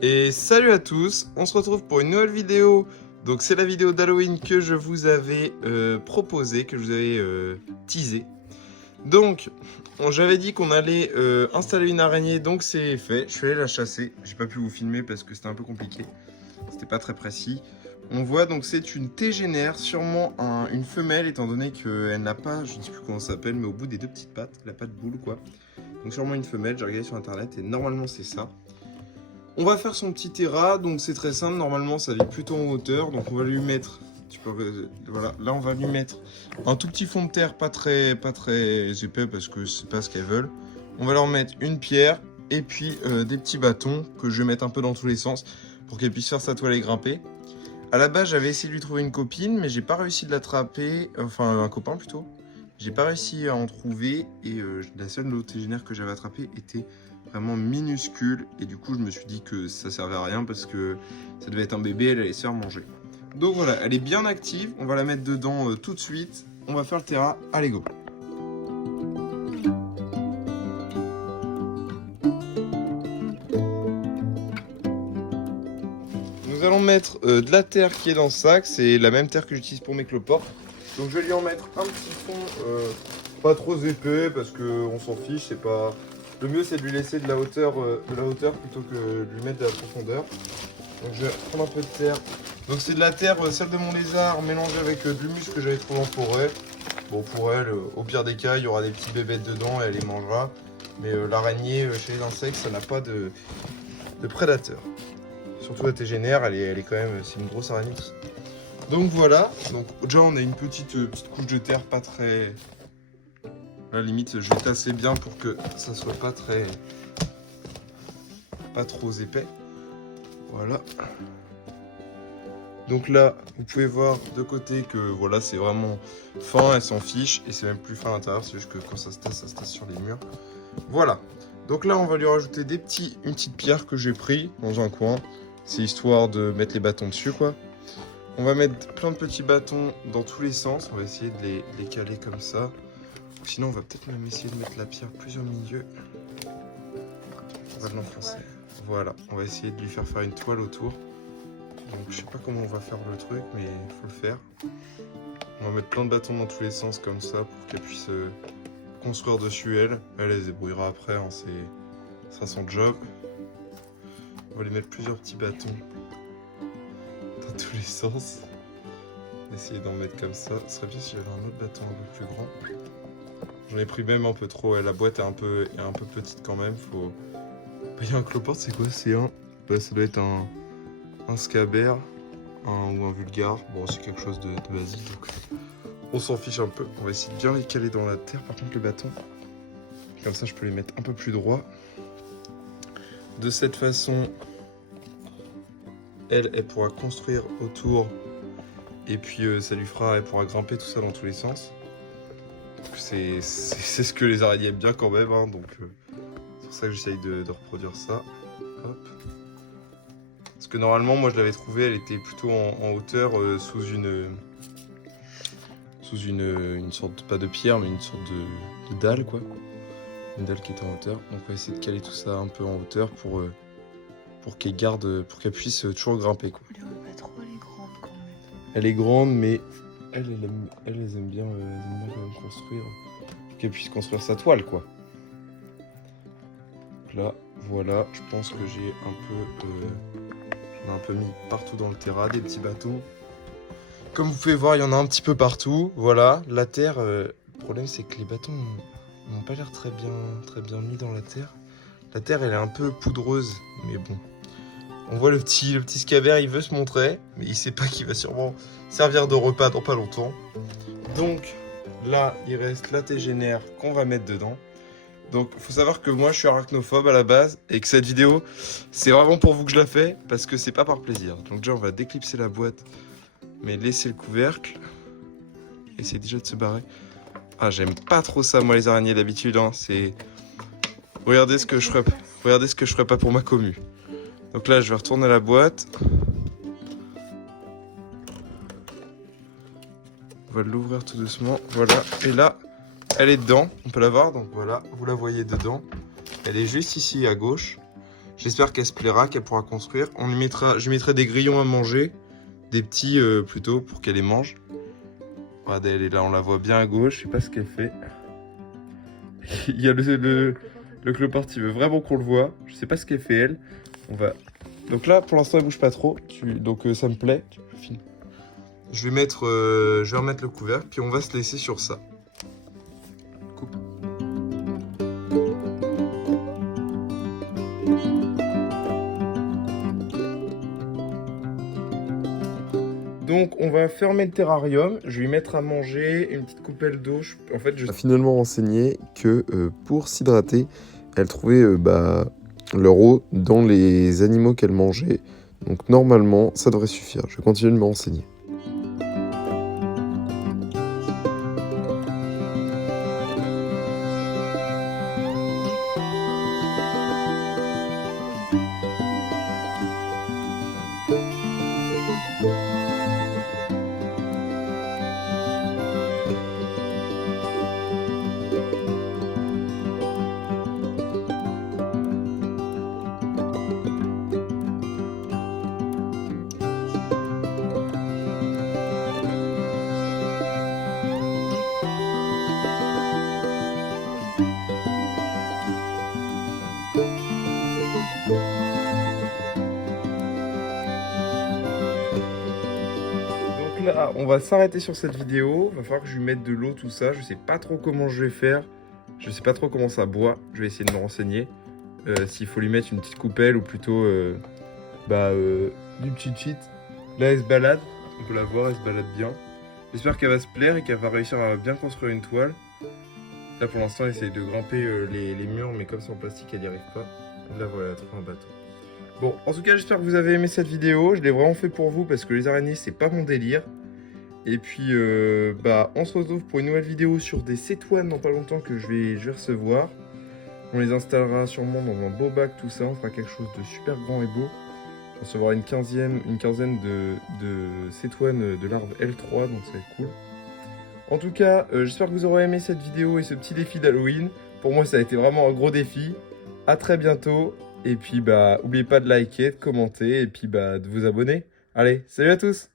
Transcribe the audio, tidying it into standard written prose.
Et salut à tous, on se retrouve pour une nouvelle vidéo. Donc c'est la vidéo d'Halloween que je vous avais proposée, que je vous avais teasé. Donc j'avais dit qu'on allait installer une araignée, donc c'est fait. Je suis allé la chasser, j'ai pas pu vous filmer parce que c'était un peu compliqué. C'était pas très précis. On voit donc c'est une tégénaire, sûrement une femelle étant donné qu'elle n'a pas, je ne sais plus comment ça s'appelle, mais au bout des deux petites pattes, elle n'a pas de boule quoi. Donc sûrement une femelle, j'ai regardé sur internet et normalement c'est ça. On va faire son petit terrain, donc c'est très simple, normalement ça vit plutôt en hauteur, donc on va lui mettre, voilà, là on va lui mettre un tout petit fond de terre, pas très épais parce que c'est pas ce qu'elles veulent. On va leur mettre une pierre et puis des petits bâtons que je vais mettre un peu dans tous les sens pour qu'elle puisse faire sa toile et grimper. À la base j'avais essayé de lui trouver une copine, mais j'ai pas réussi de l'attraper, enfin un copain plutôt. J'ai pas réussi à en trouver et la seule lotégénaire que j'avais attrapée était vraiment minuscule et du coup je me suis dit que ça servait à rien parce que ça devait être un bébé, elle allait se faire manger. Donc voilà, elle est bien active, on va la mettre dedans tout de suite, on va faire le terrain, allez go. Nous allons mettre de la terre qui est dans ce sac, c'est la même terre que j'utilise pour mes cloportes. Donc je vais lui en mettre un petit fond pas trop épais parce qu'on s'en fiche, c'est pas... Le mieux c'est de lui laisser de la hauteur plutôt que de lui mettre de la profondeur. Donc je vais prendre un peu de terre. Donc c'est de la terre, celle de mon lézard, mélangée avec de l'humus que j'avais trouvé en forêt. Bon pour elle, au pire des cas, il y aura des petits bébêtes dedans et elle les mangera. Mais l'araignée, chez les insectes, ça n'a pas de prédateur. Surtout la tégénaire, elle est quand même, c'est une grosse araignée. Donc voilà, donc déjà on a une petite couche de terre pas très... À la limite, je vais tasser bien pour que ça soit pas trop épais. Voilà. Donc là, vous pouvez voir de côté que voilà, c'est vraiment fin, elle s'en fiche et c'est même plus fin à l'intérieur, c'est juste que quand ça se tasse sur les murs. Voilà. Donc là, on va lui rajouter une petite pierre que j'ai pris dans un coin. C'est histoire de mettre les bâtons dessus, quoi. On va mettre plein de petits bâtons dans tous les sens. On va essayer de les caler comme ça. Sinon, on va peut-être même essayer de mettre la pierre plus au milieu. On va l'enfoncer. Voilà, on va essayer de lui faire une toile autour. Donc je sais pas comment on va faire le truc, mais il faut le faire. On va mettre plein de bâtons dans tous les sens comme ça pour qu'elle puisse construire dessus elle. Elle se débrouillera après, hein, ce sera son job. On va lui mettre plusieurs petits bâtons dans tous les sens. Essayer d'en mettre comme ça. Ce serait bien si j'avais un autre bâton un peu plus grand. J'en ai pris même un peu trop, la boîte est un peu petite quand même. Faut... Il y a un cloporte, c'est quoi? C'est ça doit être un scaber ou un vulgare. Bon, c'est quelque chose de basique, donc on s'en fiche un peu. On va essayer de bien les caler dans la terre, par contre, le bâton. Comme ça, je peux les mettre un peu plus droit. De cette façon, elle pourra construire autour. Et puis, ça lui fera, elle pourra grimper tout ça dans tous les sens. C'est ce que les araignées aiment bien quand même, hein, donc c'est pour ça que j'essaye de reproduire ça. Hop. Parce que normalement, moi je l'avais trouvée, elle était plutôt en hauteur sous une sorte, pas de pierre, mais une sorte de dalle, quoi. Une dalle qui est en hauteur. Donc on va essayer de caler tout ça un peu en hauteur pour qu'elle puisse toujours grimper, quoi. On dirait pas trop, elle est grande quand même. Elle est grande, mais elle aime bien quand même construire. Pour qu'elle puisse construire sa toile, quoi. Donc là, voilà, je pense que j'ai j'en ai un peu mis partout dans le terrain, des petits bâtons. Comme vous pouvez voir, il y en a un petit peu partout. Voilà, la terre, le problème c'est que les bâtons n'ont pas l'air très bien mis dans la terre. La terre, elle est un peu poudreuse, mais bon. On voit le petit scaber, il veut se montrer, mais il sait pas qu'il va sûrement servir de repas dans pas longtemps. Donc là, il reste la tégénaire qu'on va mettre dedans. Donc il faut savoir que moi je suis arachnophobe à la base et que cette vidéo, c'est vraiment pour vous que je la fais parce que c'est pas par plaisir. Donc déjà on va déclipser la boîte, mais laisser le couvercle. Essayer déjà de se barrer. Ah, j'aime pas trop ça moi les araignées d'habitude, hein. C'est... Regardez ce que je ferais pas pour ma commu. Donc là, je vais retourner la boîte. On va l'ouvrir tout doucement. Voilà. Et là, elle est dedans. On peut la voir. Donc voilà, vous la voyez dedans. Elle est juste ici à gauche. J'espère qu'elle se plaira, qu'elle pourra construire. Je lui mettrai des grillons à manger, des petits plutôt, pour qu'elle les mange. Regardez, elle est là, on la voit bien à gauche, je sais pas ce qu'elle fait. Il y a le clopard, il veut vraiment qu'on le voit. Je sais pas ce qu'elle fait elle. On va... Donc là, pour l'instant, elle bouge pas trop. Donc ça me plaît. Je vais remettre le couvercle, puis on va se laisser sur ça. Coupe. Donc on va fermer le terrarium, je vais lui mettre à manger, une petite coupelle d'eau. En fait, je... finalement renseigné que pour s'hydrater, elle trouvait leur eau dans les animaux qu'elle mangeait. Donc normalement, ça devrait suffire. Je vais continuer de me renseigner. Là, on va s'arrêter sur cette vidéo. Va falloir que je lui mette de l'eau, tout ça. Je sais pas trop comment je vais faire. Je sais pas trop comment ça boit. Je vais essayer de me renseigner. S'il faut lui mettre une petite coupelle ou plutôt du petit cheat. Là, elle se balade. On peut la voir, elle se balade bien. J'espère qu'elle va se plaire et qu'elle va réussir à bien construire une toile. Là, pour l'instant, elle essaye de grimper les murs, mais comme c'est en plastique, elle n'y arrive pas. Là, voilà, elle trouve un bateau. Bon, en tout cas, j'espère que vous avez aimé cette vidéo. Je l'ai vraiment fait pour vous parce que les araignées, c'est pas mon délire. Et puis, on se retrouve pour une nouvelle vidéo sur des cétoines dans pas longtemps que je vais recevoir. On les installera sûrement dans un beau bac, tout ça. On fera quelque chose de super grand et beau. On recevra une quinzaine de cétoines de larves L3, donc ça va être cool. En tout cas, j'espère que vous aurez aimé cette vidéo et ce petit défi d'Halloween. Pour moi, ça a été vraiment un gros défi. À très bientôt. Et puis, n'oubliez pas de liker, de commenter et puis de vous abonner. Allez, salut à tous!